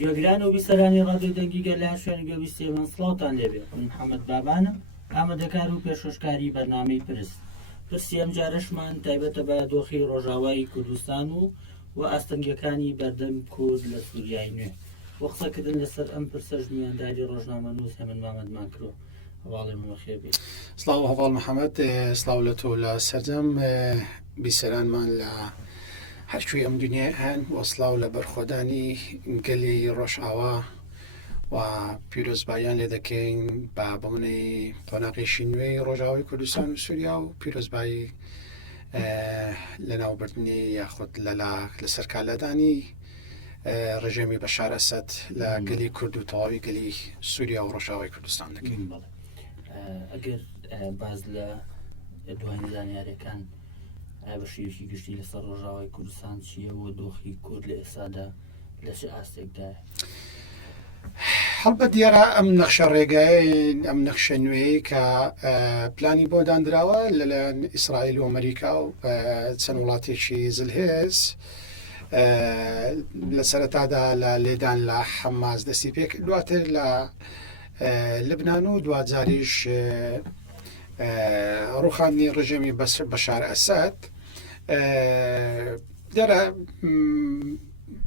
گوێگران و بیسەرانی ڕادیۆ دەنگیگە لە شوێنی گوێبیستێمە سڵاوتان لێبێ. من محەممەد بابانم، ئامادەکار و پێشۆشکاری بەرنامەی پرسی ئەم جارەشمان تایبەتە بە دۆخی ڕۆژاوای کوردستان و ئاستەنگەکانی بەردەم کورد لە سووریای نوێ. بۆ قسەکردن لەسەر ئەم پرسە ژمیانداری ڕۆژنامە نووس هێمن مامەدمان کرۆ. هەواڵێمەوە خێبێت. سڵاو هەواڵ محەممەد، سڵاو لە تۆ لە سەرجەم بیسەرانمان لە هەرچووی ئەم دنیای هەن و سڵاو لە بەرخۆدانی گەلی ڕۆژئاوا و پیرۆزباییان لێ دەکەین بە بەمنەی قۆناغێشی نوێی ڕۆژاوای کوردستان و سووریا و پیرۆزبایی لە ناوبردنی یاخود لە سەرکالەدانی ڕژێمی بەشار ئەسەد لە گەلی کورد و تەواوی گەلی سووریا و ڕۆژاوای کوردستان دەکەین. ئەگەر باز لە دوای زانیاریەکان بە شێوەیەکی گشتی لەسەر ڕۆژاوای کوردستان چییە و دۆخی کورد لە ئێستادا لە چه ئاستێکدایە؟ هەڵبەت دیارە ئەم نەخشە ڕێگایە، ئەم نەخشە نوێی کە پلانی بۆ دانراوە لەلایەن ئیسرائیل و ئەمریکا و چەند وڵاتێکی زلهێز لە سەرەتادا لە لێدان لە حەماس دەستی پێ دواتر لە لبنان و دوجاریش ڕوخاندنی ڕژێمی بەشار ئەسەد دیارە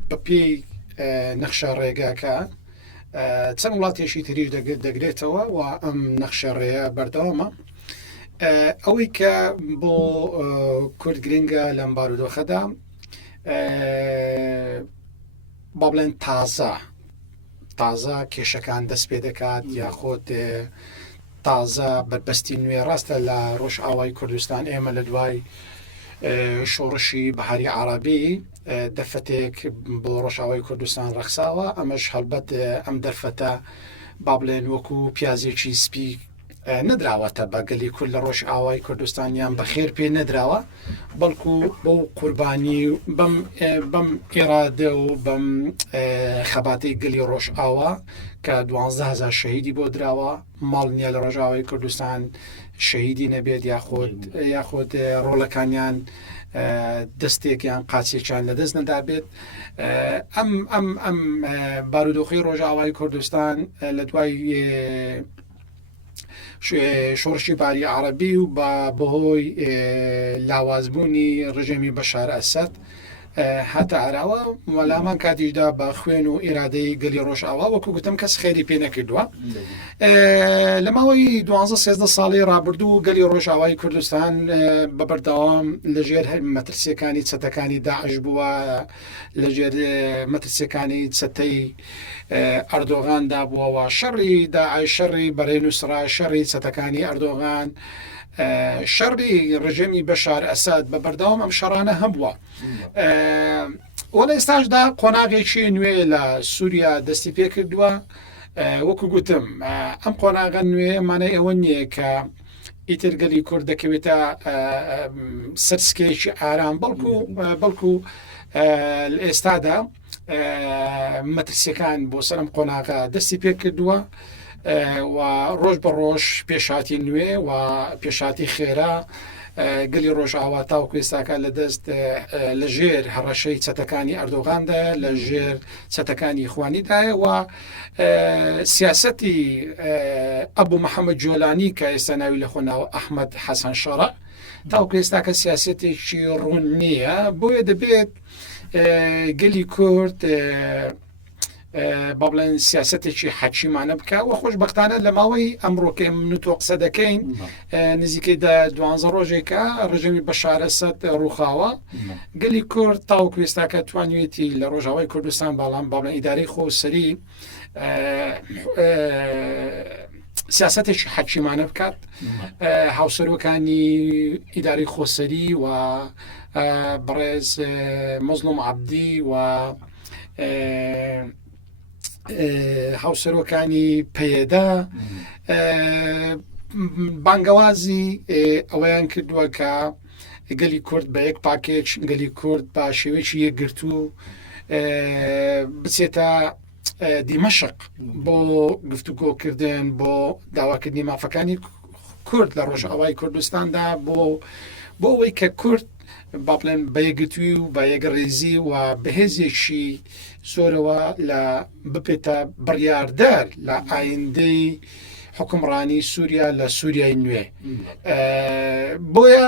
بەپێی نەخشە ڕێگاکە چەند وڵاتێکی تریش دەگرێتەوە و ئەم نەخشە ڕێیە بەردەوامە. ئەوەی کە بۆ کورد گرنگە لەم بارودۆخەدا با بڵێن تازە کێشەکان دەست پێ دەکات یاخۆت تازە بربەستی نوێ ڕاستە لە ڕۆژئاوای کوردستان ئێمە لە دوای شۆڕشی بەهاری عەرەبی دەرفەتێک بۆ ڕۆژئاوای کوردستان ڕەخساوە. ئەمەش هەڵبەت ئەم دەرفەتە با بڵێن وەکو پیازێکی سپی نەدراوەتە بە گەلی کورد لە ڕۆژئاوای کوردستانیان بەخێر پێ نەدراوە، بەڵکو بەو قوربانی بەم ئێرادە و بەم خەباتەی گەلی ڕۆژئاوا کە 12,000 شەهیدی بۆ دراوە، ماڵ نییە لە ڕۆژئاوای کوردستان شەهیدی نەبێت یاخۆت ڕۆڵەکانیان دەستێکیان قاچێکیان لەدەست نەدابێت. ئەم بارودۆخی ڕۆژئاوای کوردستان لە دوای شۆڕشی باری عەرەبی و بەهۆی لاوازبوونی ڕژێمی بەشار ئەسەد هاتە ئاراوە وەلامان کاتیشدا بە خوێن و ئێرادەی گەلی ڕۆژئاوا وەکو گوتم کەس خێری پێ نەکردووە. لە ماوەی 12-13 ساڵی ڕابردوو گەلی ڕۆژئاوای کوردستان بەبەردەوام لەژێر مەترسیەکانی چەتەکانی داعش بووە، لەژێر مەترسیەکانی چەتەی ئەردۆغاندا بووەوە، شەڕی داعش، شەڕی بەرەی نووسرا، شەڕی چەتەکانی ئەردۆغان، شەڕی ڕژێمی بەشار ئەسەد بە بەردەوام ئەم شەڕانە هەبووە. وە لە ئێستاشدا قۆناغێکی نوێ لە سووریا دەستی پێ کردووە. وەکو گوتم ئەم قۆناغە نوێ مانای ئەوە نییە کە ئیتر گەلی کورد دەکەوێتە سەرسکەیەکی ئارام، بەڵکو لە ئێستادا مەترسیەکان بۆ سەرم قۆناغە دەستی پێ کردووە و ڕۆژ بە ڕۆژ پێشاتی نوێ و پێشاتی خێرا گەلی ڕۆژئاوا تاوەکو ئێستاکە لەدەست لە ژێر هەڕەشەی چەتەکانی ئەردۆغاندا، لە ژێر چەتەکانی خوانیدایە و سیاسەتی ئەبوو محەممەد جۆلانی کە ئێستا ناوی لە خۆناوە ئەحمەد حەسەن شەڕە تاوەکو ئێستاکە سیاسەتێکی ڕوون نییە، بۆیە دەبێت گەلی کورد با بڵێن سیاسەتێکی حەکیمانە بکە و خۆشبەختانە لە ماوەی ئەمڕۆکە من تۆ قسە دەکەین نزیکەی 12 ڕۆژێکە ڕژێمی بەشار ئەسەد ڕووخاوە، گەلی کورد تاوەکو ئێستاکە توانوێتی لە ڕۆژاوای کوردستان باڵام با بڵێن ئیدارەی خۆسەری سیاسەتێکی حەکیمانە بکات، هاوسەرۆکانی ئیداری خۆسەری و بەڕێز مەزلوم عەبدی و هاوسەرۆکانی پەیەدا بانگەوازی ئەوەیان کردووە کە گەلی کورد بە یەک پاکێج، گەلی کورد بە شێوەیەکی یەکگرتوو بچێتە دیمەشق بۆ گفتوگۆکردن، بۆ داواکردنی مافەکانی کورد لە ڕۆژئاوای کوردستاندا، بۆ بۆ ئەوەی کە کورد با بڵێن بە یەکگرتووی و بە یەکڕێزی و بەهێزێکی زۆرەوە لە بپێتە بڕیاردەر لە ئایندەی حکومڕانی سووریا لە سووریای نوێ. بۆیە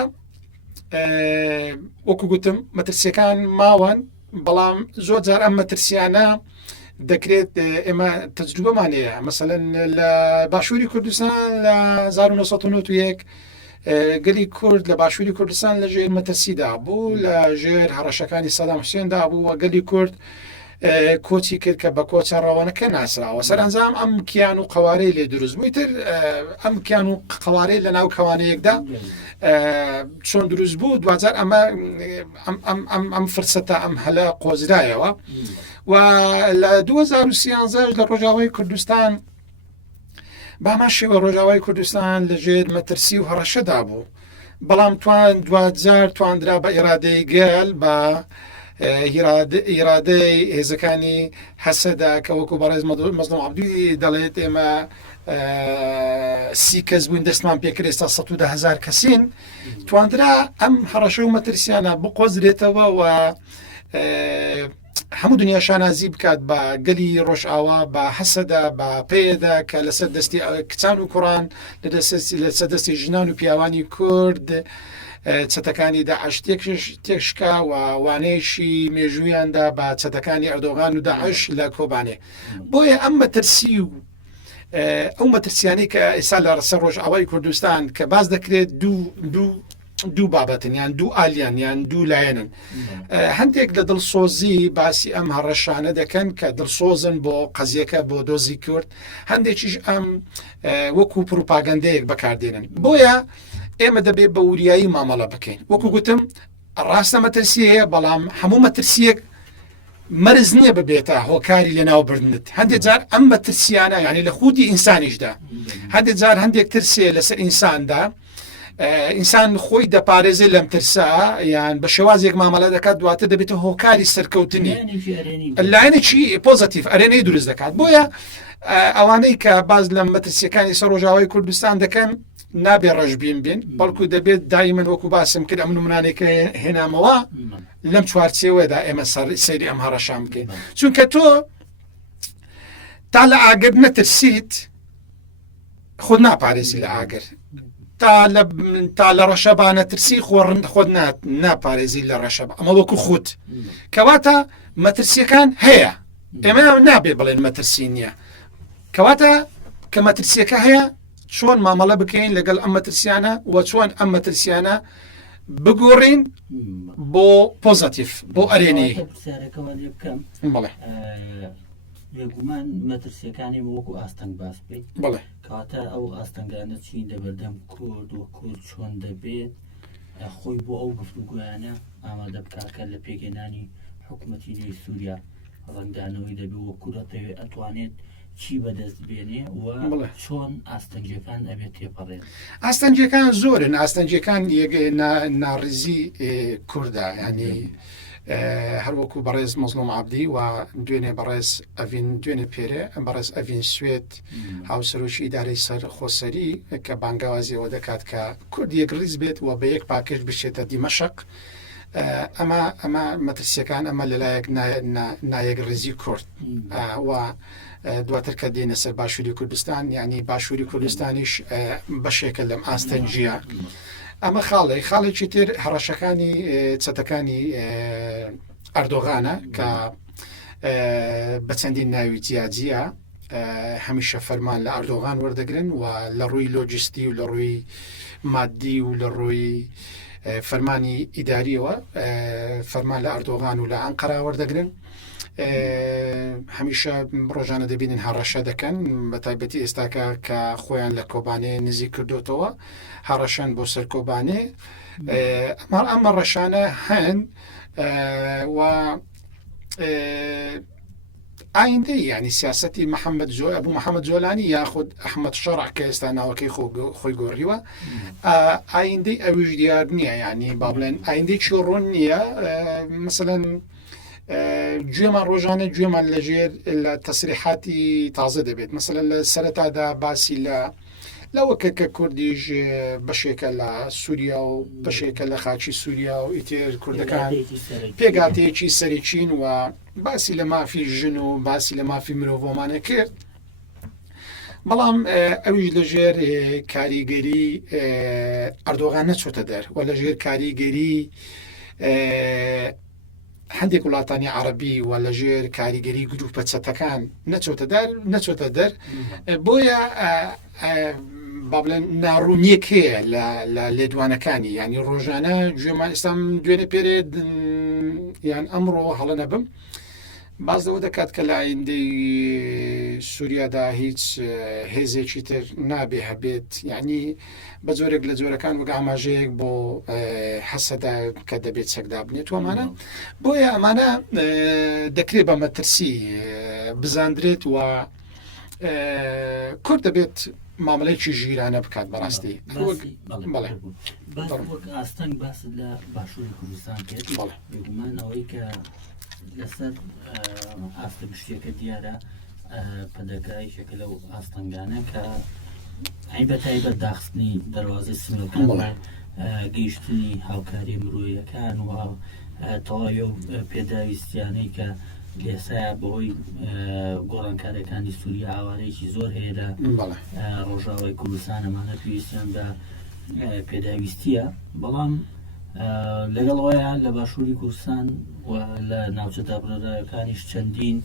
وەکو گوتم مەترسیەکان ماوەن، بەڵام زۆر جار ئەم مەترسیانە دەکرێت ئێمە تەجروبەمانەیە. مەسەلەن لە باشووری کوردستان لە 1991 گەلی کورد لە باشووری کوردستان لە ژێر مەترسیدا بوو، لە ژێر هەڕەشەکانی سەدام حوسێندا بوو و گەلی کورد کۆچی کرد کە بە کۆچە ڕەوانەکە ناسراوە. سەرنجام ئەم کیان و قوارەی لێ دروست بووی تر ئەم کیان و قوارەی لە ناو کەوانەیەکدا چۆن دروست بوو دوجار ئەم فرسەتە ئەم هەلە قۆزرایەوە و لە 2013 لە ڕۆژاوای کوردستان بامان شێوە ڕۆژاوای کوردستان لە ژێر مەترسی و هەڕەشەدا بوو، بەڵام دوجار تواندرا بە ئێرادەی گەل بە ئیرادەی هێزەکانی هەسەدا کە وەکو بەڕێز مەزلوم عەبدووی دەڵێت ئێمە 30 کەس بووین دەستمان پێکرد ئێستا 110,000 کەسین، تواندرا ئەم هەڕەشە و مەترسیانە بقۆزرێتەوە و هەموو دنیا شانازی بکات بە گەلی ڕۆژئاوا بە حەسەدا بە پێدا کە لەسەر دەستی کچان و کوڕان لەسەر دەستی ژنان و پیاوانی کورد چەتەکانی داعش تێکشکا و وانەیەشی مێژوویاندا بە چەتەکانی ئەردۆغان و داعش لە کۆبانێ. بۆیە ئەم مەترسی و ئەو مەترسیانەی کە ئێستا لە ڕسەر ڕۆژئاوای کوردستان کە باز دەکرێت دوو بابەتن یان دوو ئالیان یان دوو لایەنن. هەندێک لە دڵسۆزی باسی ئەم هەڕەشانە دەکەن کە دڵسۆزن بۆ قەزیەکە بۆ دۆزی کورد، هەندێکیش ئەم وەکو پروپاگەندەیەک بەکاردێنن. بۆیە ئێمە دەبێت بە وریایی مامەڵە بکەین. وەکو گوتم ڕاستە مەترسیەیە، بەڵام هەموو مەترسیەک مەرز نییە ببێتە هۆکاری لە ناوبردنت. هەندێک جار ئەم مەترسیانە یعنی لە خودی ئینسانیشدا، هەندێک جار هەندێک ترسێ لەسەر ئینساندا، ئینسان خۆی دەپارێزێت لەم ترسا یان بە شێوازێک مامەڵە دەکات، دواتر دەبێتە هۆکاری سەرکەوتنی لایەنێکی پۆزتیڤ ئەرێنەی دروست دەکات. بۆیە ئەوانەی کە باز لە مەترسیەکانی سەر ڕۆژاوای کوردستان دەکەن نابێ ڕەشبین بین، بەڵکو دەبێت دایمەن وەکو باسم کرد ئەم نمونانێکە هێنامەوە لەم چوارچێوەدا ئێمە سەیری ئەم هەڕەشان بکەین. چونکە تۆ تا لە ئاگر نەترسیت خۆت ناپارێزی لە ئاگر، تا لە ڕەشەبانە ترسی خۆت ناپارێزی لە ڕەشەبە، ئەمە وەکو خۆت کەواتە مەترسیەکان هەیە، ئێمە نابێ بڵێن مەترسی نییە، کەواتە کە مەترسیەکە هەیە چۆن مامەڵە بکەین لەگەڵ ئەم مەترسیانە و چۆن ئەم مەترسیانە بگۆڕین بۆ پۆزتیڤ بۆ ئەرێنەی. بڵێ بێگومان مەترسیەکانی وەکو ئاستەنگ باس بێت، بڵێ کاتە ئەو ئاستەنگانە چین دەبەردەم کورد و کورد چۆن دەبێت خۆی بۆ ئەو گفتوگویانە ئامادە بکاکە لە پێگەێنانی حکوومەتی نوێی سووریا ڕەنگدانەوەی دەبێت وە کوورەتەوێ ئەتوانێت چی بەدەست بێنێ و چۆن ئاستەنجەکان ئەبێت تێپەڕێن. ئاستەنجەکان زۆرن، ئاستەنجەکان ناڕزی کووردا، ینی هەروەکو بەڕێز مەزلوم عەبدی و دوێنێ بەڕێز ئەڤین دوێنێ پێرێ بەڕێز ئەڤین سوێت هاوسەرۆکی ئیدارەی سەرخۆسەری کە بانگەوازیەوە دەکات کە کورد یەک ڕیز بێت و بە یەک پاکێش بشێتە دیمەشق. ئەمە مەترسیەکان ئەمە لەلایەک نایەک ڕێزی کورد و دواتر کە دێنە سەر باشووری کوردستان، یعنی باشووری کوردستانیش بەشێکە لەم ئاستەنجیە. ئەمە خاڵێکی تر هەڕەشەکانی چەتەکانی ئەردۆغانە کە بە چەندین ناوی جیاجیە هەمیشە فەرمان لە ئەردۆغان وەردەگرن و لە ڕووی لۆجستی و لە ڕووی مادی و لە ڕووی فەرمانی ئیداریەوە فەرمان لە ئەردۆغان و لە ئەنقەرا وەردەگرن. هەمیشە ڕۆژانە دەبینن هەڕەشە دەکەن، بە تایبەتی ئێستاکە کە خۆیان لە کۆبانێ نزیک کردوتەوە هەڕەشەن بۆ سەر کۆبانێ. ئەمە ڕەشانە هەن و ئایندەی ینی سیاسەتی ئەبوو محەممەد جۆلانی یاخود ئەحمەد شەڕع کە ئێستا ناوەکەی خۆی گۆڕیوە، ئایندەی ئەویش دیار نییە، ینی با بڵێن ئایندەی چۆڕۆن نییە. مثلەن گوێمان ڕۆژانە گوێمان لەژێر لە تەسریحاتی تازە دەبێت، مثلەن لە سەرەتادا باسی لە لەوەکە کە کوردیش بەشێکە لە سووریا و بەشێکە لە خاچی سووریا و ئیتر کوردەکان پێگاتەیەکی سەرچین و باسی لە مافی ژن و باسی لە مافی مرۆڤۆمانە کرد. بەڵام ئەویش لەژێر کاریگەری ئەردۆغان نەچۆتە دەر و لەژێر کاریگەری هەندێک وڵاتانی عەرەبی و لەژێر کاریگەری گروپە چەتەکان نەچۆتە دەر بۆیە با بڵێن ناڕوونیەک هەیە لە لێدوانەکانی ینی ڕۆژانە گوێمان ئێستام دوێنێ پێرێ یان ئەمڕۆ هەڵە نەبم باز لەوە دەکات کە لە ئایندەی سووریادا هیچ هێزێکی تر نابێ هەبێت یعنی بە جۆرێک لە جۆرەکان وەک ئاماژەیەک بۆ حەسەدا کە دەبێت چەکدا بنێت وەمانە بۆیە ئەمانە دەکرێت بە مەترسی بزاندرێت و کورد دەبێت مامەڵەیەکی ژیرانە بکات بەڕاستی ئاستەنگ باس لە باشووری کوردستان کرد بێگومان ئەوەی کە لەسەر ئاستە گشتیەکە دیارە پەدەکایشەکە لەو ئاستەنگانە کە تایبەت داخستنی دەواازەی سمەکان گەیشتنی هاوکاری مرۆیەکان و تەواوی و پێداویستیانەی کە لێسایە بەهۆی گۆڕانکاریەکانی سووریا ئاوارەیەکی زۆر هەیە لە ڕۆژاوای کوردستان ئەمانە پێویستیان بە پێداویستیە بەڵام لەگەڵەوەیە لە باشووری کوردستان و لە ناوچە دابڕێڕەکانیش چەندین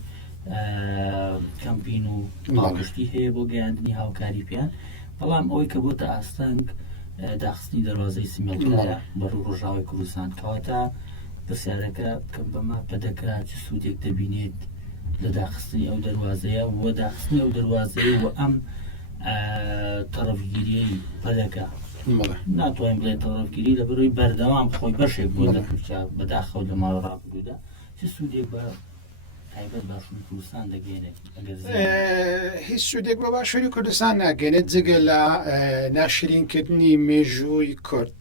کەمپین و پاڵگشتی هەیە بۆ گەیاندنی هاوکاری پیان بەڵام ئەوەی کە بۆتە ئاستەنگ داخستنی دەواازەی سمێڵکارە بەڕوو ڕۆژاوای کوردستان کەواتە پرسیارەکە کە بەما پەدەکرا چ سوودێک دەبینێت لە داخستنی ئەو دەواازەیە و داخستنی ئەو دەواازەیە و ئەم تەڕەفگیریەی پەدەکە ناتوانین بڵێ تەڕەفگیری لە بەرەوەی بەردەوام خۆی بەشێک بۆ لە پرسیار بەداخەوە لە ماوە ڕابردوودا چ سوودێک بە تایبەت باشووری کوردستان دەگەێنێت هیچ سوودێک بە باشووری کوردستان ناگەێنێت جگە لە ناشرینکردنی مێژووی کورد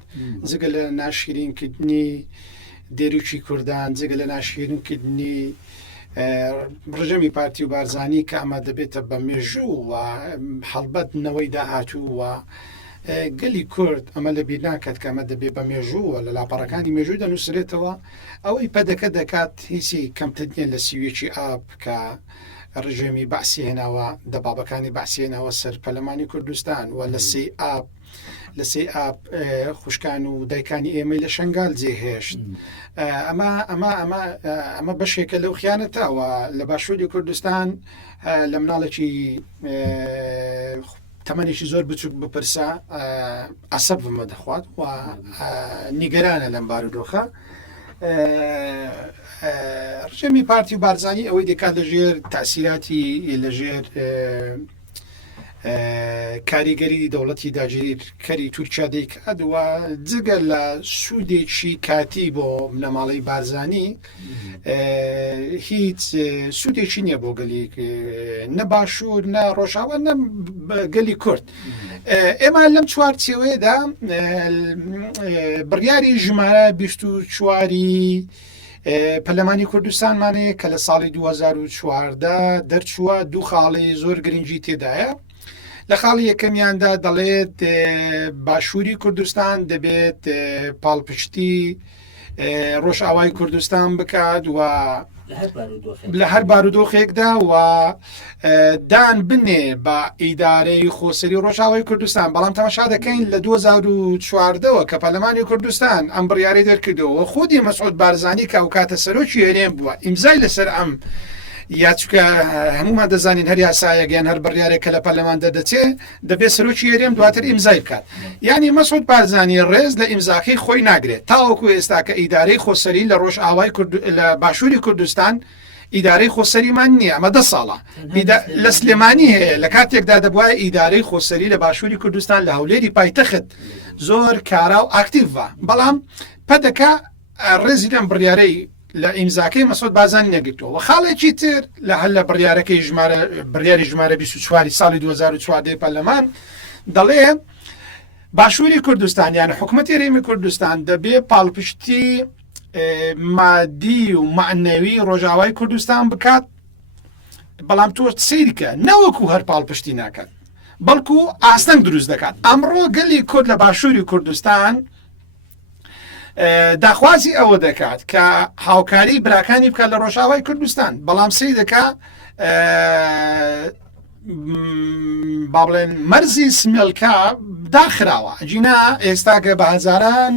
جگە لە ناشرینکردنی دێروکی کوردان جگە لە ناشرینکردنی ڕژەمی پارتی و بارزانانی کە ئەمە دەبێتە بە مێژوو و هەڵبەتنەوەی داهاتوو و گەلی کورد ئەمە لە بیر ناکات کە ئەمە دەبێت بە مێژووە لە لاپەڕەکانی مێژوو دەنووسرێتەوە ئەوەی پەدەکە دەکات هیچی کەمترین لە سیوێکی ئاب کە ڕژێمی باسی هێناوە دەبابەکانی باسی هێناوە سەر پەرلەمانی کوردستان و لە سێ ئاب لە سێ ئاب خوشکان و دایکانی ئێمەی لە شنگال جێهێشت ئەمە بەشێکە لەو خیانەتەوە لە باشووری کوردستان لە مناڵێکی تەمەنێکی زۆر بچووک بپرسە ئەسەب بمە دەخوات و نیگەرانە لەم بارودۆخە ڕژێمی پارتی و بارزانانی ئەوەی دەکات لەژێر تاسیراتی لەژێر کاریگەری دەوڵەتی داگیرکەری تورکیا دەیکات و جگە لە سوودێکی کاتی بۆ منەماڵەی بارزانانی هیچ سوودێکی نییە بۆ گەلی نە باشوور نە ڕۆژاوە نە گەلی کورد. ئێمە لەم چوارچێوەیەدا بڕیاری ژمارە 24 پەرلەمانی کوردستانمانەیە کە لە ساڵی 2014 دەرچووە دوو خاڵی زۆر گرنگی تێدایە. لە خاڵی یەکەمیاندا دەڵێت باشووری کوردستان دەبێت پاڵپشتی ڕۆژئاوای کوردستان بکات و لە هەر بارودۆخێکدا و دان بنێ بە ئیدارەی خۆسەری ڕۆژئاوای کوردستان. بەڵام تەماشا دەکەین لە 2014ەوە کە پەرلەمانی کوردستان ئەم بڕیارەی دەرکردەوە خودی مەسعود بارزانانی کە ئەو کاتە سەرۆکی هەرێم بووە ئیمزای لەسەر ئەم یا چکە هەمومان دەزانین هەر یاسایەگەیان هەر بڕیارێکە لە پەرلەمان دەدەچێت دەبێت سەرۆکی هەرێم دواتر ئیمزای بکات. یعنی مەسعود بارزانانی ڕێز لە ئیمزاکەی خۆی ناگرێت تاوەکو ئێستا کە ئیدارەی خۆسەری لە ڕۆژئاوای لە باشووری کوردستان ئیدارەی خۆسەریمان نییە. ئەمە 10 ساڵە لە سلێمانی هەیە لە کاتێکدا دەبوایە ئیدارەی خۆسەری لە باشووری کوردستان لە هەولێری پایتەخت زۆر کارا و ئاکتیڤە. بەڵام پەدەکە ڕێزی لەم بڕیارەی لە ئیمزاکەی مەسعود بارزانانی نەگرتەوە. و خاڵێکی تر لە هەل لە بڕیارەکەی بڕیاری ژمارە 24 ساڵی 2014 پەرلەمان دەڵێ باشووری کوردستان یان حکوومەتی هەرێمی کوردستان دەبێ پاڵپشتی مادی و معنەوی ڕۆژئاوای کوردستان بکات. بەڵام تۆ سیرکە نەوەکو هەر پاڵپشتی ناکات بەڵکو ئاستەنگ دروست دەکات. ئەمڕۆ گەلی کورد لە باشووری کوردستان داخوازی ئەوە دەکات کە هاوکاری براکانی بکات لە ڕۆژاوای کوردستان، بەڵام سی دەکا با بڵێن مەرزی سمێڵکە داخراوە. جینا ئێستا کە بە هەزاران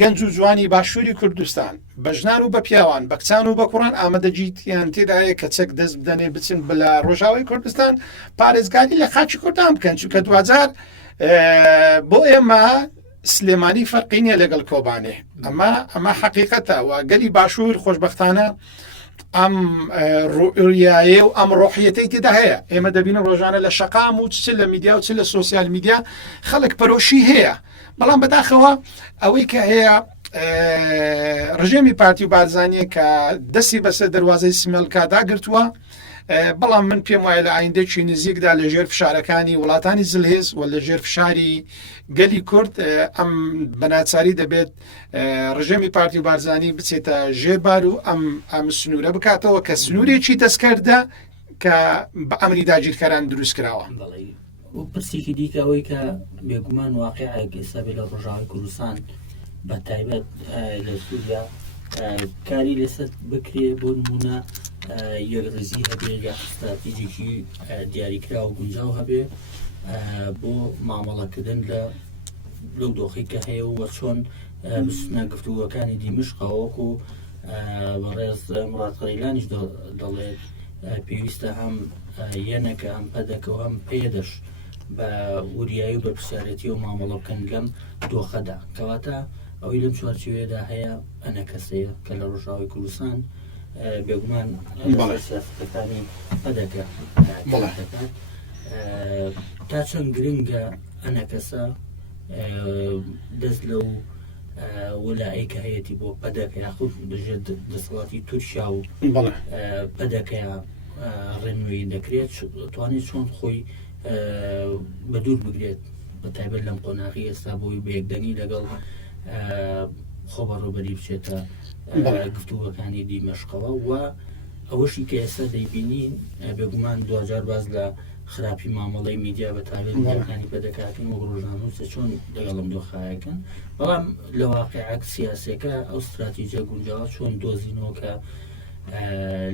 گەنج و جوانی باشووری کوردستان بە ژنان و بە پیاوان بە کچان و بە کوڕان ئامادەجییان تێدایە کە چەک دەست بدەنێ بچن بە ڕۆژاوای کوردستان پارێزگاری لە خاچی کوردان بکەن، چونکە 2000 بۆ ئێمە سلێمانی فەرقی نییە لەگەڵ کۆبانێ. ئەمە حەقیقەتە و گەلی باشوور خۆشبەختانە ئەم ڕوئیایە و ئەم ڕۆحیەتەی تێدا هەیە. ئێمە دەبینە ڕۆژانە لە شەقام و چ لە میدیا و چ لە سۆسیال میدیا خەڵک پەرۆشی هەیە، بەڵام بەداخەوە ئەوەی کە هەیە ڕژێمی پارتی و بارزانیە کە دەستی بەسەر دەواازەی سمێڵکە داگرتووە، بەڵام من پێم وایە لە ئایندێکی نزیکدا لە ژێر فشارەکانی وڵاتانی زلهێز و لە ژێر فشاری گەلی کورد ئەم بەناچاری دەبێت ڕژێمی پارتی و بارزانی بچێتە ژێربار و ئەم سنوورە بکاتەوە کە سنوورێکی دەستکردە کە بە ئەمری داگیرکەران دروست کراوە. و پرسێکی دیکە ئەوەی کە بێگومان واقعەیەک ئێستا بێ لە ڕۆژاوای کوردستان بە تایبەت لە سووریا کاری لەسەر بکرێ بۆ نمونە یەکڕزی هەبێ یا استراتیژێکی دیاریکرا و گونجاو هەبێ بۆ مامەڵەکردن لەو دۆخی کە هەیە و چۆن بستنە گفتوگەکانی دیمشقەوەکو بەڕێز مڕاد قەریلانیش دەڵێت پێویستە هەم یەنەکە ئەم پەدەکە و هەم پێدەش بە وریایی و بە پرسیارەتی و مامەڵە بکەن لەم دۆخەدا. کەواتە ئەوەی لەم چوارچێوەیەدا هەیە ئەنە کەسەیە کە لە ڕۆژاوای کوردستان بێگومان سیاسەتەکانی پەدەکە تا چەند گرنگە ئەنە کەسە دەست لەو وەلایەی کە هەیەی بۆ پەدەکە یاخود دەژێت دەسەڵاتی تورکیا و پەدەکەیە ڕێنوێی دەکرێت توانێت چۆن خۆی بە دوور بگرێت بە تایبەت لەم قۆناغی ئێستا بۆی بەیەکدەنی لەگەڵ خۆ بەڕێوەبەری بچێتە گفتوگەکانی دیمەشقەوە. و ئەوەشی کە ئێستا دەیبینین بێگومان دوجار باز لە خراپی مامەڵەی میدیا بە تایبەت میدیاکانی پەدەکاتین و ڕۆژنامە چۆن لەگەڵم دۆخایەکەن، بەڵام لە واقعیەک سیاسەکە ئەو استراتیژیە گونجاوە چۆن دۆزینەوە کە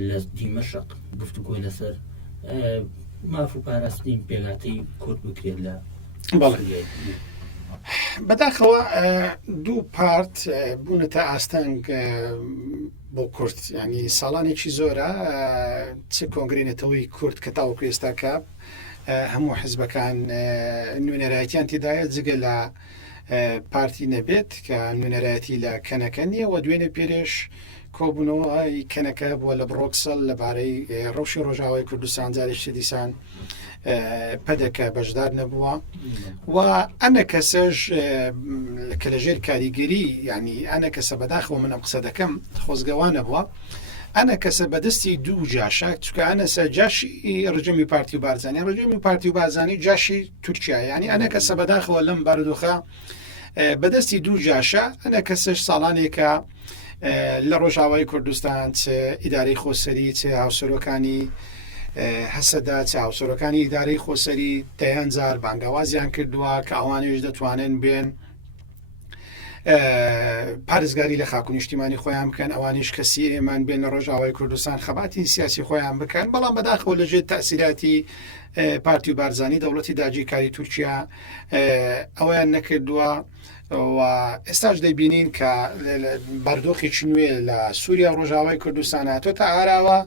لە دیمەشق گفتوگۆی لەسەر ماف و پاراستنی پێگاتی کورد بکرێت لە بەداخەوە دوو پارت بوونەتە ئاستەنگ بۆ کورد، ینی ساڵانێکی زۆرە چ کۆنگرێنێتەوەی کورد کە تاوەکو ئێستاکە هەموو حزبەکان نوێنەرایەتیان تێدایە جگە لە پارتی نەبێت کە نوێنەرایەتی لە کەنەکە نییە و دوێنێ پێرێش کۆبوونەوەی کەنەکە بووە لە بڕۆکسەل لەبارەی ڕەوشی ڕۆژاوای کوردستان جارێکی دیسان پەدەکە بەشدار نەبووە و ئەنە کەسەش کە لە ژێر کاریگەری ینی ئەنە کەسە بەداخەوە منە قسە دەکەم خۆزگەوانە بووە ئەنە کەسە بەدەستی دوو جاشە چکە ئەنەسە جاشی ڕژێمی پارتی و بارزانانی ڕژێمی پارتی و بارزانانی جاشی تورکیا، ینی ئەنە کەسە بەداخەوە لەم بارودۆخە بەدەستی دوو جاشە. ئەنە کەسەش ساڵانێکە لە ڕۆژاوای کوردستان چ ئیدارەی خۆسەری چ هاوسەرۆکانی هەسەدا چ هاوسەرۆکانی ئیدارەی خۆسەری دەیانجار بانگاوازیان کردووە کە ئەوانش دەتوانن بێن پارێزگاری لە خاک و نیشتیمانی خۆیان بکەن، ئەوانش کەسی ئێمان بێن لە ڕۆژاوای کوردستان خەباتی سیاسی خۆیان بکەن، بەڵام بەداخەوە لەژێر تەسیراتی پارتی و بارزانی دەوڵەتی داگیرکاری تورکیا ئەویان نەکردووە و ئێستاش دەیبینین کە بەردۆخێکی نوێ لە سووریا ڕۆژاوای کوردستان هاتۆتە ئاراوە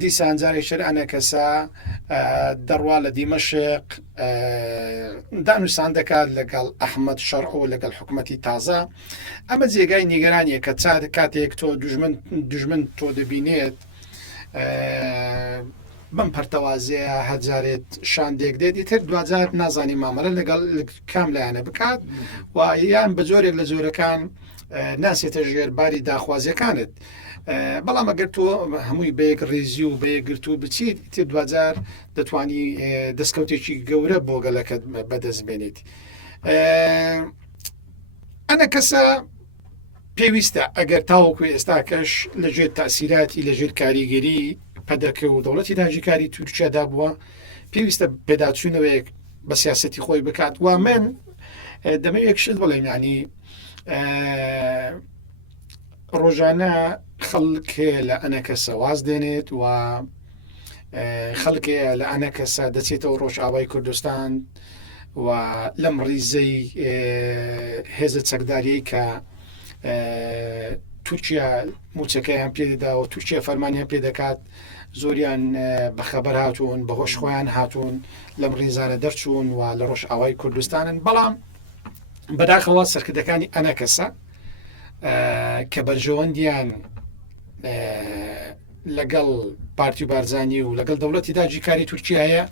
دیسانجارێکتر ئەنە کەسە دەڕوا لە دیمەشق دانووسان دەکات لەگەڵ ئەحمەد شەرع و لەگەڵ حکوومەتی تازە. ئەمە جێگای نیگەرانیە کە کاتێک تۆ دوژمن تۆ دەبینێت بەم پەرتەوازەیە هەجارێت شاندێک دێتی تر دوجار نازانی مامەلە لەگەڵ کام لایەنە بکات و یان بە جۆرێک لە جۆرەکان ناسێتە ژێرباری داخوازیەکانت، بەڵام ئەگەر تۆ هەمووی بەیەک ڕێزی و بەیەکگرتو بچیت تر دوجار دەتوانی دەستکەوتێکی گەورە بۆ گەلەکەت بەدەست بێنیت. ئەنە کەسە پێویستە ئەگەر تاوەکو ئێستاکەش لەژێر تەسیراتی لەژێر کاریگەری پەدەکە و دەوڵەتی داگیرکاری تورکیادا بووە پێویستە پێداچوونەوەیەک بە سیاسەتی خۆی بکات و من دەمەوێت شت بڵێم ینی ڕۆژانە خەڵکێ لە ئەنە کەسە واز دێنێت و خەڵکێ لە ئەنە کەسە دەچێتەوە ڕۆژئاوای کوردستان و لەم ڕیزەی هێزە چەکداریی کە تورکیا موچەکەیان پێدەدا و تورکیا فەرمانیان پێ دەکات زۆریان بەخەبەر هاتوون بە هۆش خۆیان هاتوون لەم ڕیزانە دەرچوون و لە ڕۆژئاوای کوردستانن بەڵام بەداخەوە سەرکردەکانی ئەنە کەسە کە بەرژەوەندیان لەگەڵ پارتی و بارزانانی و لەگەڵ دەوڵەتی داگیرکاری تورکیایە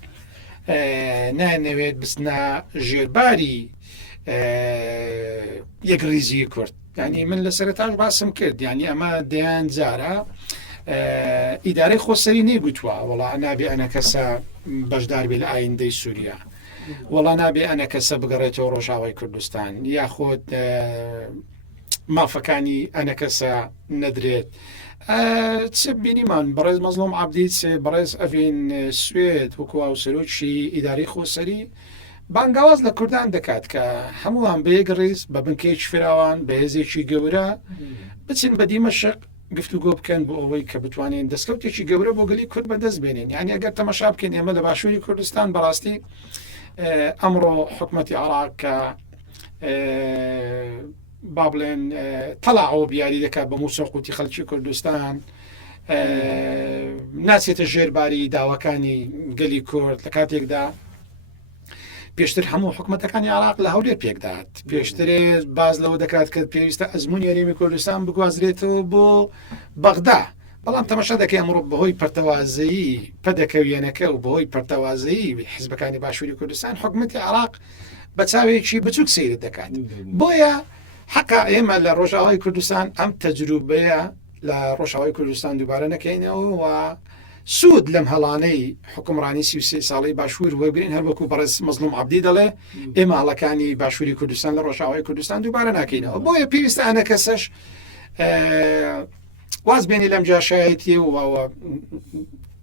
نانەوێت بستنە ژێرباری یەک ریزی کورد ینی من لە سەرتاش باسم کرد ینی ئەمە دەیان جارە ئیدارەی خۆسەری نێگوتووە وەڵا نابێ ئەنە کەسە بەشدار بێ لە ئایندەی سووریا وەڵا نابێ ئەنە کەسە بگەڕێتەوە ڕۆژاوای کوردستان یاخۆت مافەکانی ئەنە کەسە نەدرێت چ بینیمان بەڕێز مەزلوم عەبدی چ بەڕێز ئەڤین سوێد وەکووا و سەرۆکی ئیداری خۆسەری بانگاواز لە کوردان دەکات کە هەمووان بە یەک ڕێز بە بنکەیەکی فراوان بە هێزێکی گەورە بچین بە دیمەشق گفتوگۆ بکەن بۆ ئەوەی کە بتوانین دەستکەوتێکی گەورە بۆ گەلی کورد بەدەست بێنین یعنی ئەگەر تەماشا بکەین ئێمە لە باشووری کوردستان بەڕاستی ئەمڕۆ حکومەتی عێراق کە با بڵێن تەڵاعەوە بیاری دەکات بە موسەقوتی خەڵکی کوردستان ناچێتە ژێرباری داواکانی گەلی کورد لە کاتێکدا پێشتر هەموو حکومەتەکانی عێراق لە هەولێر پێکدات پێشترێ باز لەوە دەکات کە پێویستە ئەزمموی یاریمی کوردستان بگوازرێتەوە بۆ بەغدا بەڵام تەماشا دەکەی ئەمڕۆ بەهۆی پەرتەوازایی پەدەکەویێنەکە و بەهۆی پەرتەوازایی حیزبەکانی باشووری کوردستان حکومەتی عێراق بە چاوێکی بچووک سەیرت دەکات بۆیە حقا ئێمە لە ڕۆژئاوای کوردستان ئەم تەجروبەیە لە ڕۆژئاوای کوردستان دووبارە نەکەینەوە و سوود لەم هەڵانەی حکومڕانی 33 ساڵی باشوور وەگرین هەر وەکو بەڕێز مەزلوم عەبدی دەڵێ ئێمە هەڵەکانی باشووری کوردستان لە ڕۆژئاوای کوردستان دووبارە ناکەینەوە بۆیە پێویستە ئەنە کەسەش واز بێنی لەم جاشایەتی و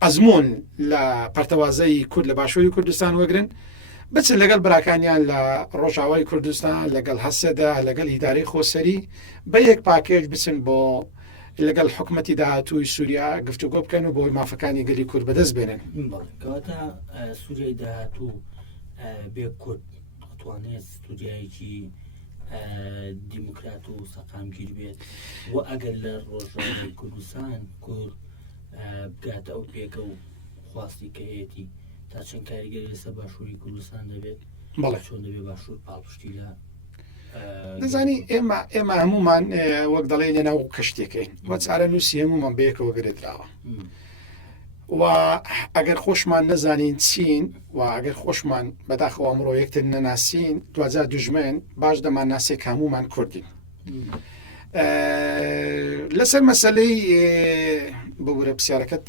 ئەزمون لە پەرتەوازەی کورد لە باشووری کوردستان وەگرن بچن لەگەڵ براکانیان لە ڕۆژئاوای کوردستان لەگەڵ هەسەدا لەگەڵ ئیدارەی خۆسەری بە یەک پاکێج بچن بۆ لەگەڵ حکومەتی داهاتووی سووریا گفتوگۆ بکەن و بۆی مافەکانی گەلی کورد بەدەست بێنن کەواتە سووریای داهاتوو بێ کورد ئەتوانێت سووریایەکی دیموکرات و سەقامگیر بێت و ئەگەر لە ڕۆژئاوای کوردستان کورد بگاتە ئەو پێکە و خواستی کە هەیەی تا چەند کاریگەری لەسەر باشووری کوردستان دەبێت چۆن دەبێت باشوور پاڵپشتی لە دەزانی ئێمە هەمومان وەک دەڵێن لەناو کەشتێکین وە چارە نووسی هەمومان بەیەکەوە گرێتراوە و ئەگەر خۆشمان نەزانین چین و ئەگەر خۆشمان بەداخەوە ئەمڕۆ یەکتر نەناسین دوجار دوژمن باش دەمان ناسێک هەمومان کوردین لەسەر مەسەلەی بەورە پرسیارەکەت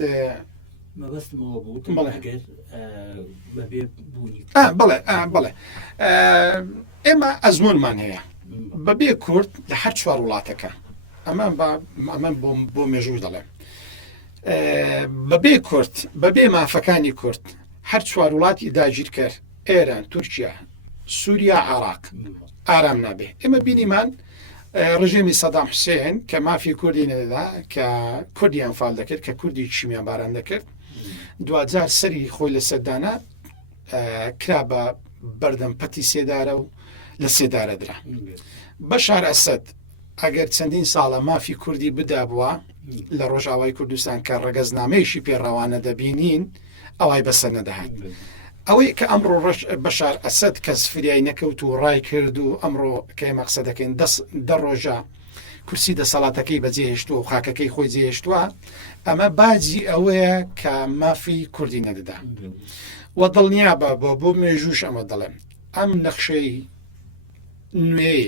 مەبەستمەوە بوو بەبێ بوونی بڵێ ئێمە ئەزمونمان هەیە بەبێ کورد لە هەر چوار وڵاتەکە ئەمە بۆ مێژوو دەڵێم بەبێ کورد بەبێ مافەکانی کورد هەر چوار وڵاتی داگیرکرد ئێران تورکیا سووریا عێراق ئارام نابێ ئێمە بینیمان ڕژێمی سەدام حوسێن کە مافی کوردی نەدەدا کە کوردیان فال دەکرد کە کوردی چیمیان باران دەکرد دوجار سەری خۆی لە سەردانە کرا بە بەردەم پەتی سێدارە و لە سێدارە درا بەشار ئەسەد ئەگەر چەندین ساڵە مافی کوردی بدا بووە لە ڕۆژئاوای کوردستان کە ڕەگەزنامەیەشی پێڕەوانە دەبینین ئەوای بەسەر نەدەهات ئەوەی کە ئەمڕۆ بەشار ئەسەد کەس فریای نەکەوت و ڕای کرد و ئەمڕۆ کە ئێمە قسە دەکەین دە ڕۆژە کورسی دەسەڵاتەکەی بەجێهێشتووە و خاکەکەی خۆی جێهێشتووە ئەمە باجی ئەوەیە کە مافی کوردی نەدەدا و دڵنیا بۆ مێژوش ئەمە دەڵێم ئەم نەخشەی نوێ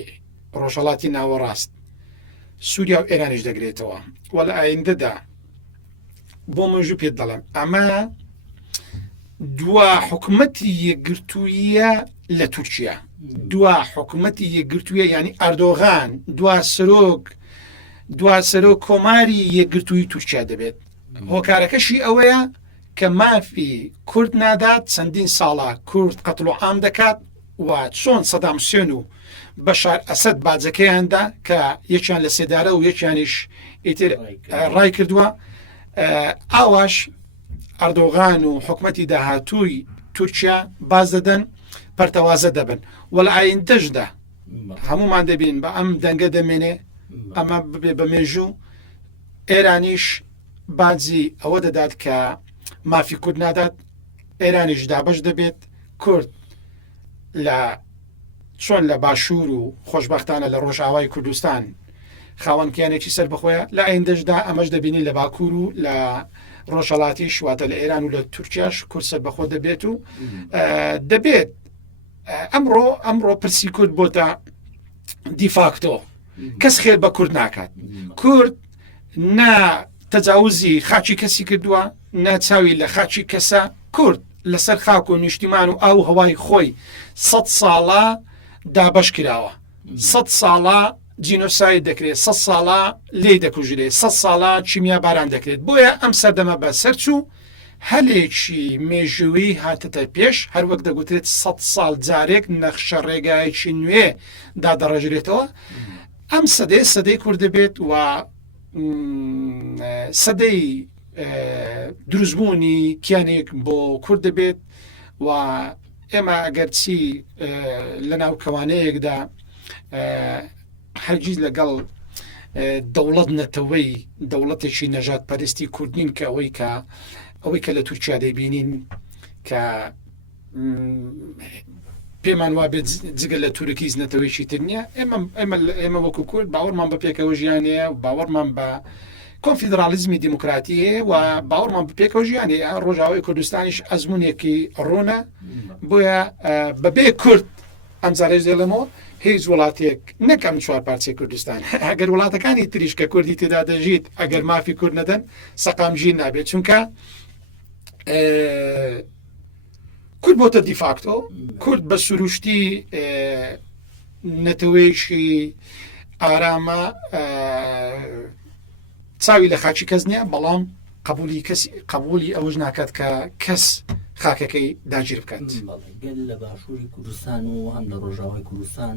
ڕۆژهەڵاتی ناوەڕاست سووریا و ئێرانیش دەگرێتەوە و لە ئایندەدا بۆ مێژوو پێت دەڵێم ئەمە دوا حکومەتی یەکگرتوویە لە تورکیا دوا حکومەتی یەکگرتوویە ینی ئەردۆغان دوا سەرۆک کۆماری یەکگرتووی تورکیا دەبێت هۆکارەکەشی ئەوەیە کە مافی کورد نادات چەندین ساڵە کورد قەتڵ و عام دەکات و چۆن سەدام حوسێن و بەشار ئەسەد باجەکەیاندا کە یەکیان لە سێدارە و یەکیانیش ئیتر ڕای کردووە ئاواش ئەردۆغان و حکومەتی داهاتووی تورکیا باز دەدەن پەرتەوازە دەبن وەڵ ئایندەشدا هەمومان دەبین بە ئەم دەنگە دەمێنێ ئەمە ببێ بە مێژوو ئێرانیش بازی ئەوە دەدات کە مافی کورد نادات ئێرانیش دابش دەبێت کورد لە چۆن لە باشوور و خۆشببختانە لە ڕۆژاوای کوردستان خاوەنکیانێکی سەر بخۆیە لە ئایندەشدا ئەمەش دەبینی لە باکوور و لە ڕۆژەڵاتی شواتە لە ئێران و لە تورکیاش کورسە بەخۆ دەبێت و دەبێت ئەمڕۆ پرسی کورد بۆتە دیفاکتۆ کەس خێر بە کورد ناکات کورد نا تەجاوزی خاچی کەسی کردووە ناچاوی لە خاچی کەسە کورد لەسەر خاک و نیشتیمان و ئاو هەوای خۆی 100 ساڵە دابش کراوە 100 ساڵە جینۆساید دەکرێت 100 ساڵە لێ دەکوژرێت 100 ساڵە چیمیا باران دەکرێت بۆیە ئەم سەردەمە بە سەرچوو هەلێکی مێژووی هاتتە پێش هەر وەک دەگوترێت 100 ساڵ جارێک نەخشە ڕێگایکی نوێ دادەڕێژرێتەوە ئەم سەدەی کورد دەبێت و سەدەی دروستبوونی کیانێک بۆ کورد دەبێت و ئێمە ئەگەر چی لە ناو کەوانەیەکدا هەرگیز لەگەڵ دەوڵەت نەتەوەی دەوڵەتێکی نەژاد پەرستی کوردین کە ئەوەی کە لە تورکیا دەبینین کە پێمان وابێت جگە لە تورکیز نەتەوەیشی تر نییە ئێمە وەکو کورد باوەڕمان بە پێکەوە ژیانەیە و باوەڕمان بە کۆنفیدرالیزمی دیموکراتیە و باوەڕمان بە پێکەوە ژیانێ ڕۆژاوای کوردستانیش ئەزمونێکی ڕوونە بۆیە بەبێ کورد ئەم جارێژ دێڵەمەوە هیچ وڵاتێک نەکەم چوار پارچەی کوردستان ئەگەر وڵاتەکانی تریش کە کوردی تێدا دەژیت ئەگەر مافی کورد نەدەن سەقامژین نابێت چونکە کورد بۆتە دیفاکتۆ کورد بە سروشتی نەتەوەیشی ئارامە چاوی لە خاچی کەس نییە بەڵام قبولی ئەوەش ناکات کە کەس خاکەکەی داگیر بکات گەل لە باشووری کوردستان و هەم لە ڕۆژاوای کوردستان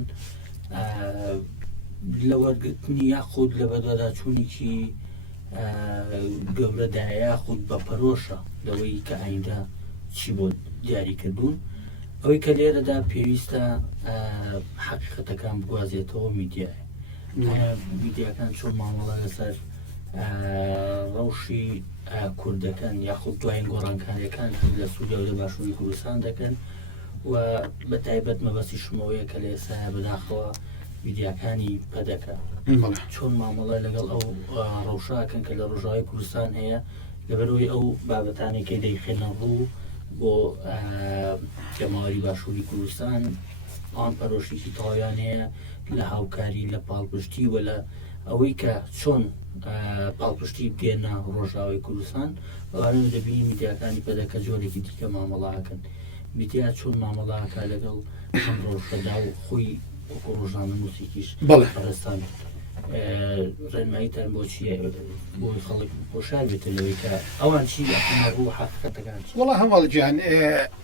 لە وەرگرتنی یاخود لە بەدواداچوونێکی گەورەدایە خود بە پەرۆشە لەوەی کە ئایندا چی بۆ دیاری کردوون ئەوەی کە لێرەدا پێویستە حقیقەتەکان بگوازێتەوە میدیایە میدیاکان چۆن مامەڵە لەسەر ڕەوشی کوردەکان یاخود دوایین گۆڕانکاریەکان لە سووریا و لە باشووری کوردستان دەکەن و بە تایبەت مەبەستی شمەوەیە کە لە ئێستاە بەداخەوە میدیاکانی پەدەکە چۆن مامەڵە لەگەڵ ئەو ڕەوشاکەن کە لە ڕۆژاوای کوردستان هەیە لەبەرەوەی ئەو بابەتانێکی دەیخێنە ڕوو بۆ جەماوەری باشووری کوردستان ئان پەرۆشتێکی تەواویان هەیە لە هاوکاری لە پاڵپشتی و لە ئەوەی کە چۆن پاڵپشتی بگێنە ڕۆژاوای کوردستان ئەوانە دەبینی میدیاکانی پەدەکە جۆرێکی دیکە مامەڵاکەن میدیا چۆن مامەڵاکە لەگەڵ ڕۆژەدا و خۆی وەکو ڕۆژنامە نووسێکیش پەرستان ڕێنماییتان بۆ چیە بۆی خەڵک خۆشار بێتە لەوەی کە ئەوان چی ڕوو حقیقەتەکان وەڵا هەواڵگیان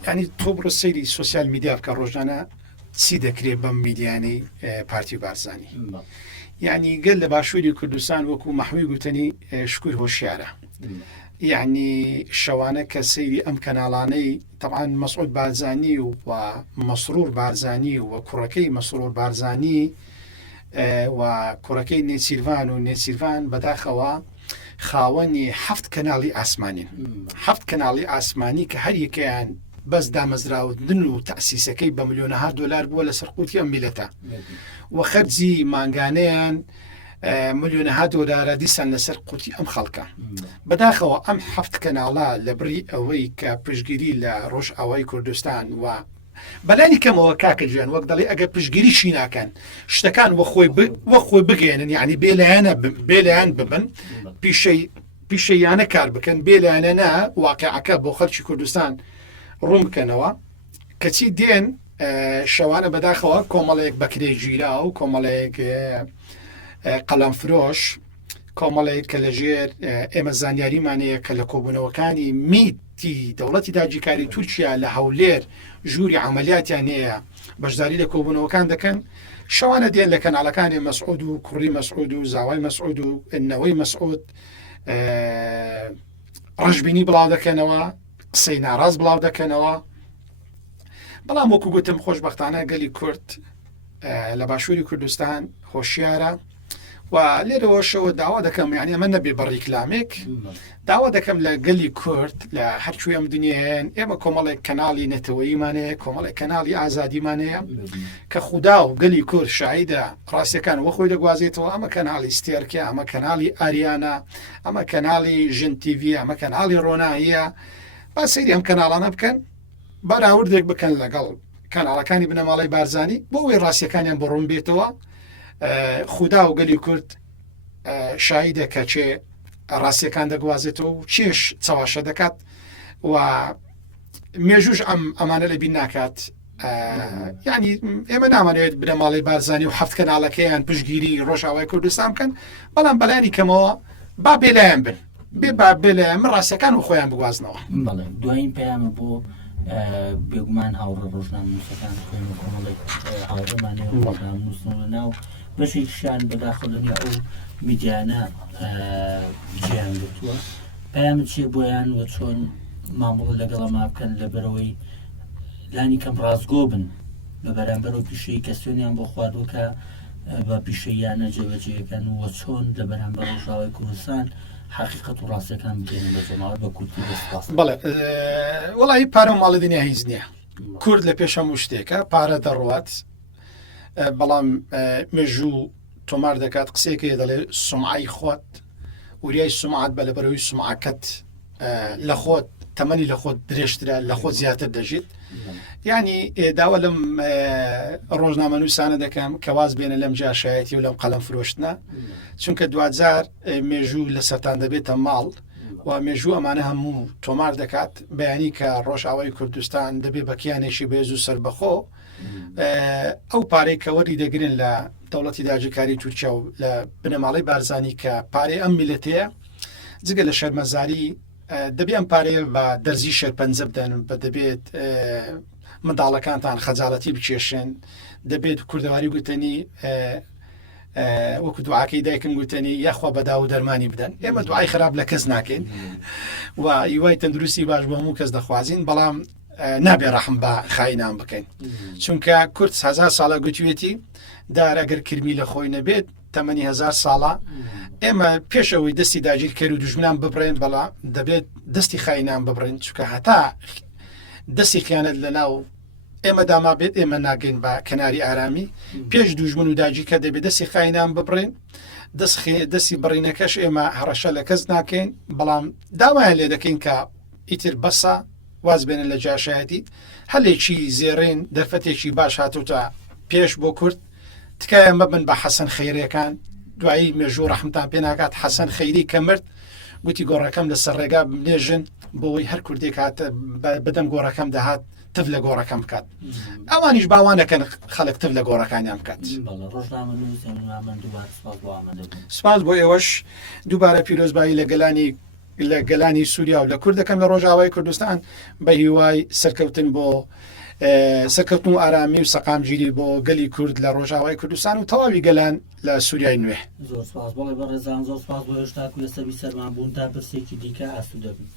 ینی تۆ بڕۆ سەیری سوسیال میدیا بکە ڕۆژانە چی دەکرێت بەم میدیانەی پارتی بارزانانی یعنی گەل لە باشووری کوردستان وەکو مەحوی گوتنی شکور هۆشیارە یعنی شەوانە کە سەیری ئەم کەناڵانەی طبعاً مەسعود بارزانی و مەسرور بارزانی و کوڕەکەی مەسرور بارزانی و کوڕەکەی نێچیروان و نێچیروان بەداخەوە خاوەنی 7 کەناڵی ئاسمانین 7 کەناڵی ئاسمانی کە هەر یەکەیان بەس دامەزراوتن و تەسیسەکەی بە ملیۆنەها دۆلار بووە لە سەرقوتی ئەم میلەتە و خەرجی مانگانەیان ملیۆنەها دۆلارە دیسان لەسەر قوتی ئەم خەڵکە بەداخەوە ئەم 7 کەناڵە لە بڕی ئەوەی کە پشگیری لە ڕۆژ ئاوای کوردستان و بەلانی کەمەوە کاکەژیان وەک دەڵێ ئەگە پشگیریشی ناکەن شتەکان وە خۆی بگەێنن یعنی بێلایەن ببن پیشەیانە کار بکەن بێلایەنە نا واقعەکە بۆ خەڵکی کوردستان ڕوون بکەنەوە کەچی دێن شەوانە بەداخەوە کۆمەڵەیەک بەکرێ ژیرا و کۆمەڵەیەک قەڵەمفرۆش کۆمەڵەیەک کە لەژێر ئێمە زانیاریمانەیە کە لە کۆبوونەوەکانی میت دەوڵەتی داگیرکاری تورکیا لە هەولێر ژووری عملیاتیان هەیە بەشداری لە کۆبوونەوەکان دەکەن شەوانە دێن لە کەناڵەکانی مەسعود و کوڕی مەسعود و زاوای مەسعود و ئەنەوەی مەسعود ڕژبینی بڵاو دەکەنەوە قسەی ناڕاست بڵاو دەکەنەوە بەڵام وەکو گوتم خۆشبەختانە گەلی کورد لە باشووری کوردستان هۆشیارە و لێرەوەشەوە داوا دەکەم یعنی ئەمە نەبێ بەڕیکلامێک داوا دەکەم لە گەلی کورد لە هەرچوی ئەم دنیاهێن ئێمە کۆمەڵێک کەناڵی نەتەوەییمانەیە کۆمەڵێک کەناڵی ئازادیمانەیە کە خودا و گەلی کورد شاهیدە ڕاستیەکان وە خۆی دەگوازێتەوە ئەمە کەناڵی ستێرکە ئەمە کەناڵی ئاریانە ئەمە کەناڵی ژن تیڤ ئەمە کەناڵی ڕۆناییە با سەیری ئەم کەناڵانە بکەن باراوردێک بکەن لەگەڵ کەناڵەکانی بنەماڵی بارزانی بۆ ئەوەی ڕاستیەکانیان بۆ ڕوون بێتەوە خودا و گەلی کورد شاهیدە کە چێ ڕاستیەکان دەگوازێتەوە و چێش چاواشە دەکات و مێژوش ئەمانە لە بین ناکات ینی ئێمە نامانوێت بنەماڵی بارزانی و هەفت کەناڵەکەیان پشگیری ڕۆژاوای کوردستان بکەن بەڵام بەلایانی کەمەوە با بێلایەن بن با بێلایەن من ڕاستیەکان و خۆیان بگوازنەوە دوایین پەیامە بۆ بێگومان هاوڕە ڕۆژنامەنووسەکان کۆمەڵێک هاوڕێمانێ ڕۆژنامەنووسنەوە ناو بەشێکیشیان بەداخەڵنی ئەو میدیانە گیان گرتووە پەیامت چیە بۆیان وە چۆن مامەڵە لەگەڵ ئەما بکەن لەبەرەوەی لانی کەم ڕازگۆ بن بە بەرامبەرەوە پیشەی کە سوێنیان بۆ خواردووکە بە پیشەیانە جێبەجێەکەن وە چۆن لە بەرامبەر ڕۆژاوای کوردستان حقیقەت و ڕاستیەکان بگەێنن بە جەماوەت بە کورتی دەست بەڵێ وەڵی پارە و ماڵی دنیا هیچ نییە کورد لە پێش هەموو شتێکە پارە دەڕوات بەڵام مێژوو تۆمار دەکات قسێکی دەڵێ سومعی خۆت وریای سومعات بە لەبەرەوەی سومعەکەت لە خۆت تەمەنی لە خۆت درێژترە لە خۆت زیاتر دەژیت ینی داوە لەم ڕۆژنامەنووسانە دەکەم کەواز بێنە لەم جاشایەتی و لەم قەلەم فرۆشتنە چونکە دوجار مێژوو لە سەران دەبێتە ماڵ و مێژوو ئەمانە هەموو تۆمار دەکات بەیانی کە ڕۆژاوای کوردستان دەبێ بە کیانێکی بێز و سربەخۆ ئەو پارەی کەوەری دەگرن لە دەوڵەتی داگیرکاری تورکیا و لە بنەماڵی بارزانی کە پارەی ئەم میلەتەیە جگە لە شەرمەزاری دەبێ ئەم پارەیە بە دەرزی شەرپەنجە بدەن بە دەبێت منداڵەکانتان خەجاڵەتی بکێشن دەبێت کوردەواری گوتنی وەکو دوعاکەی دایکم گوتنی یاخوا بەدا و دەرمانی بدەن ئێمە دوعای خراپ لە کەس ناکەین و هیوای تەندروستی باش بۆ هەموو کەس دەخوازین بەڵام نابێ ڕەحم بە خاینان بکەین چونکە کورد 1000 ساڵە گوتوێتی دار ئەگەر کرمی لە خۆی نەبێت تەمەنی 1000 ساڵە ئێمە پێشەوەی دەستی داگیرکەری و دوژمنان ببڕێن بەڵام دەبێت دەستی خاینان ببڕین چونکە هەتا دەستی خیانەت لە ناو ئێمە داما بێت ئێمە ناگەین بە کەناری ئارامی پێش دوژمن و داگیرکە دەبێت دەستی خاینان ببڕین دەستی بڕینەکەش ئێمە هەڕەشە لە کەس ناکەین بەڵام داوایان لێ دەکەین کە ئیتر بەسە واز بێنن لە جاشایەتی هەلێکی زێڕین دەرفەتێکی باش هاتوتە پێش بۆ کورد تکایە مەبن بە حەسەن خەیرەکان دوایی مێژوو ڕەحمتان پێ ناکات حەسەن خەیری کە مرد گوتی گۆڕەکەم لە سەر ڕێگا بنێژن بۆی هەر کوردێک هاتە بدەم گۆڕەکەم دەهات تف لە گۆڕەکەم بکات ئەوانیش باوانەکەن خەڵک تف لە گۆڕەکانیان بکات سپاس بۆ ئێوەش دووبارە پیرۆزبایی لە گەلانی سووریا و لە کوردەکەم لە ڕۆژاوای کوردستان بە هیوای سەرکەوتن بۆ سەرکەوتن و ئارامی و سەقامگیری بۆ گەلی کورد لە ڕۆژاوای کوردستان و تەواوی گەلان لە سووریای نوێ زۆر سپاس بەڵێ بە ڕێزان زۆر سپاس بۆ هێشتا و لەسەر سەرمان بوون تا پرسێکی دیکە ئاسوودە بن.